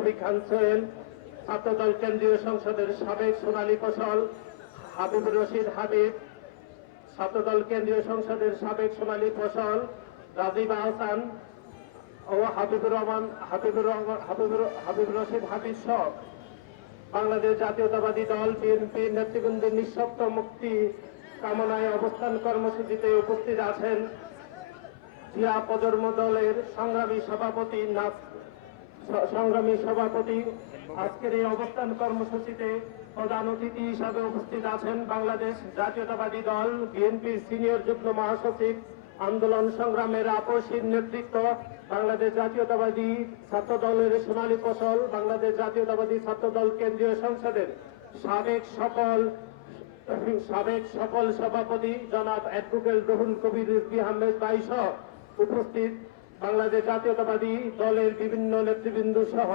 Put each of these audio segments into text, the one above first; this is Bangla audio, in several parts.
নবী খান ছাত্রদল কেন্দ্রীয় সংসদের সাবেক সোনালী ফসল হাবিবুর রশিদ হাবিব, ছাত্রদল কেন্দ্রীয় সংসদের সাবেক সোনালী ফসল রাজীব আহসান ও হাবিবুর রহমান হাবিবুর রহমান, হাবিবুর হাবিবুর রশিদ হাবিব সহ বাংলাদেশ জাতীয়তাবাদী দল, বিএনপি নেতৃবৃন্দের নিঃশব্দ মুক্তি কামনায় অবস্থান কর্মসূচিতে উপস্থিত আছেন। জিয়া প্রজন্ম দলের সংগ্রামী সভাপতি সংগ্রামী সভাপতি, আজকের এই অবস্থান কর্মসূচিতে প্রধান অতিথি হিসাবে উপস্থিত আছেন বাংলাদেশ জাতীয়তাবাদী দল বিএনপির সিনিয়র যুগ্ম মহাসচিব, আন্দোলন সংগ্রামের আপসীর নেতৃত্ব, বাংলাদেশ জাতীয়তাবাদী ছাত্র দলের সোনালী ফসল, বাংলাদেশ জাতীয়তাবাদী ছাত্র দল কেন্দ্রীয় সংসদের সাবেক সকল সাবেক সকল সভাপতি জনাব অ্যাডভোকেট রহুল কবির রিজভী আহমেদ বাইশ উপস্থিত। বাংলাদেশ জাতীয়তাবাদী দলের বিভিন্ন নেতৃবৃন্দ সহ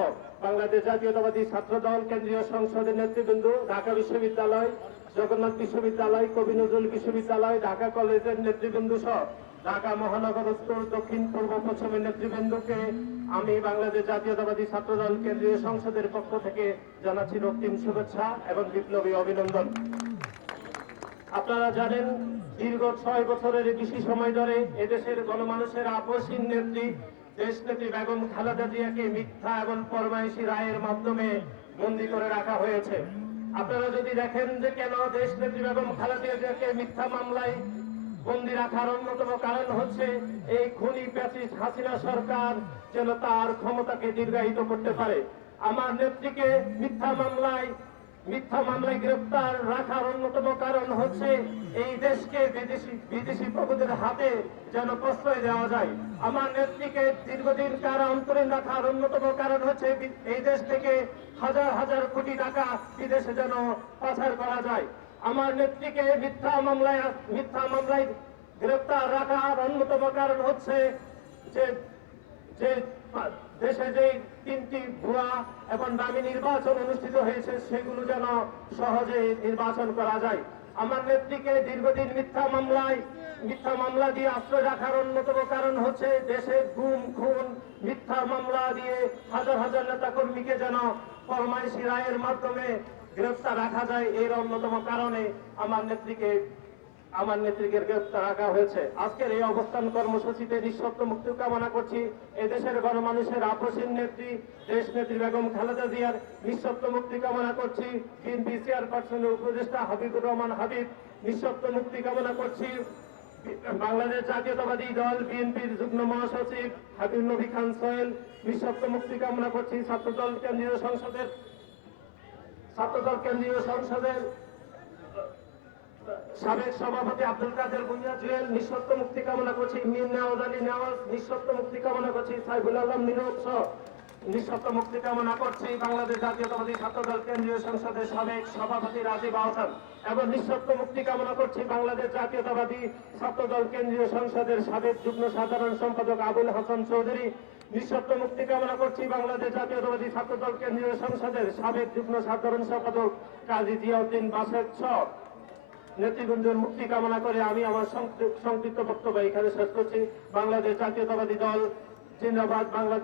বাংলাদেশ জাতীয়তাবাদী ছাত্র দল কেন্দ্রীয় সংসদের নেতৃবৃন্দ, ঢাকা বিশ্ববিদ্যালয়, জগন্নাথ বিশ্ববিদ্যালয়, কবি নজরুল বিশ্ববিদ্যালয়, ঢাকা কলেজের নেতৃবৃন্দ সহ ঢাকা মহানগর উত্তর দক্ষিণ পূর্ব পশ্চিমের নেতৃবৃন্দকে আমি বাংলাদেশ জাতীয়তাবাদী ছাত্র দল কেন্দ্রীয় সংসদের পক্ষ থেকে জানাচ্ছি রক্তিম শুভেচ্ছা এবং বিপ্লবী অভিনন্দন। আপনারা জানেন, দীর্ঘ ছয় বছরের বেশি সময় ধরে এদেশের গণমানুষের আপসীন নেত্রী, দেশ নেত্রী বেগম খালেদা জিয়াকে মিথ্যা এবং ফরমাইশি রায়ের মাধ্যমে বন্দী করে রাখা হয়েছে। আপনারা যদি দেখেন যে কেন দেশ নেত্রী বেগম খালেদা জিয়াকে মিথ্যা মামলায় বন্দি রাখার অন্যতম কারণ হচ্ছে এই খুনি প্যাচিস হাসিনা সরকার যেন তার ক্ষমতাকে দীর্ঘায়িত করতে পারে। আমার নেত্রীকে মিথ্যা মামলায় মিথ্যা মামলায় গ্রেপ্তার রাখার অন্যতম কারণ হচ্ছে এই দেশকে বিদেশি বিদেশি প্রভুদের হাতে যেন প্রশ্রয় দেওয়া যায়। আমার নেত্রীকে দীর্ঘদিন কারা অন্তরীণ রাখার অন্যতম কারণ হচ্ছে এই দেশ থেকে হাজার হাজার কোটি টাকা বিদেশে যেন পাচার করা যায়। আমার নেত্রীকে মিথ্যা মামলায় মিথ্যা মামলায় গ্রেপ্তার রাখার অন্যতম কারণ হচ্ছে যে যে দেশে যে তিনটি ভুয়া এবং দামি নির্বাচন অনুষ্ঠিত হয়েছে, সেগুলো যেন সহজে নির্বাচন করা যায়। আমার নেত্রীকে দীর্ঘদিন মিথ্যা মামলায়, মিথ্যা মামলা দিয়ে আশ্রয় রাখার অন্যতম কারণ হচ্ছে দেশে গুম খুন, মিথ্যা মামলা দিয়ে হাজার হাজার নেতা কর্মীকে যেন ফরমাইশি রায়ের মাধ্যমে গ্রেফতার রাখা যায়, এর অন্যতম কারণে আমার নেত্রীকে আমার নেত্রীকে গ্রেপ্তার রাখা হয়েছে। আজকের এই অবস্থান কর্মসূচিতে নিঃশব্দ মুক্তি কামনা করছি। এদেশের গণমানুষের আপসীন নেত্রী, দেশ নেত্রী বেগম খালেদা জিয়ার নিঃশব্দ মুক্তি কামনা করছি। বিএনপি চেয়ারপারসনের উপদেষ্টা হাবিবুর রহমান হাবিব, নিঃশব্দ মুক্তি কামনা করছি। বাংলাদেশ জাতীয়তাবাদী দল বিএনপির যুগ্ম মহাসচিব হাবিব নবী খান সোহেল, নিঃশব্দ মুক্তি কামনা করছি। ছাত্রদল কেন্দ্রীয় সংসদের, ছাত্রদল কেন্দ্রীয় সংসদের সাবেক সভাপতি আব্দুল কাদের ভুঁইয়া জুয়েল নিঃশর্ত মুক্তি কামনা করছি। মীর নেওয়াজ আলী নেওয়াজ, নিঃশর্ত মুক্তি কামনা করছি। সাইফুল আলম সহ নিঃশর্ত মুক্তি কামনা করছি। বাংলাদেশ জাতীয়তাবাদী ছাত্রদল কেন্দ্রীয় সংসদের সাবেক সভাপতি রাজীব আহসান এবং নিঃশর্ত মুক্তি কামনা করছি বাংলাদেশ জাতীয়তাবাদী ছাত্রদল কেন্দ্রীয় সংসদের সাবেক যুগ্ম সাধারণ সম্পাদক আবুল হাসান চৌধুরী। নিঃশর্ত মুক্তি কামনা করছি বাংলাদেশ জাতীয়তাবাদী ছাত্রদল কেন্দ্রীয় সংসদের সাবেক যুগ্ম সাধারণ সম্পাদক কাজী জিয়াউদ্দিন বাসেদ নেতৃবৃন্দের মুক্তি কামনা করে আমি আমার সংক্ষিপ্ত- বক্তব্য এখানে শেষ করছি। বাংলাদেশ জাতীয়তাবাদী দল, জিন্দাবাদ বাংলা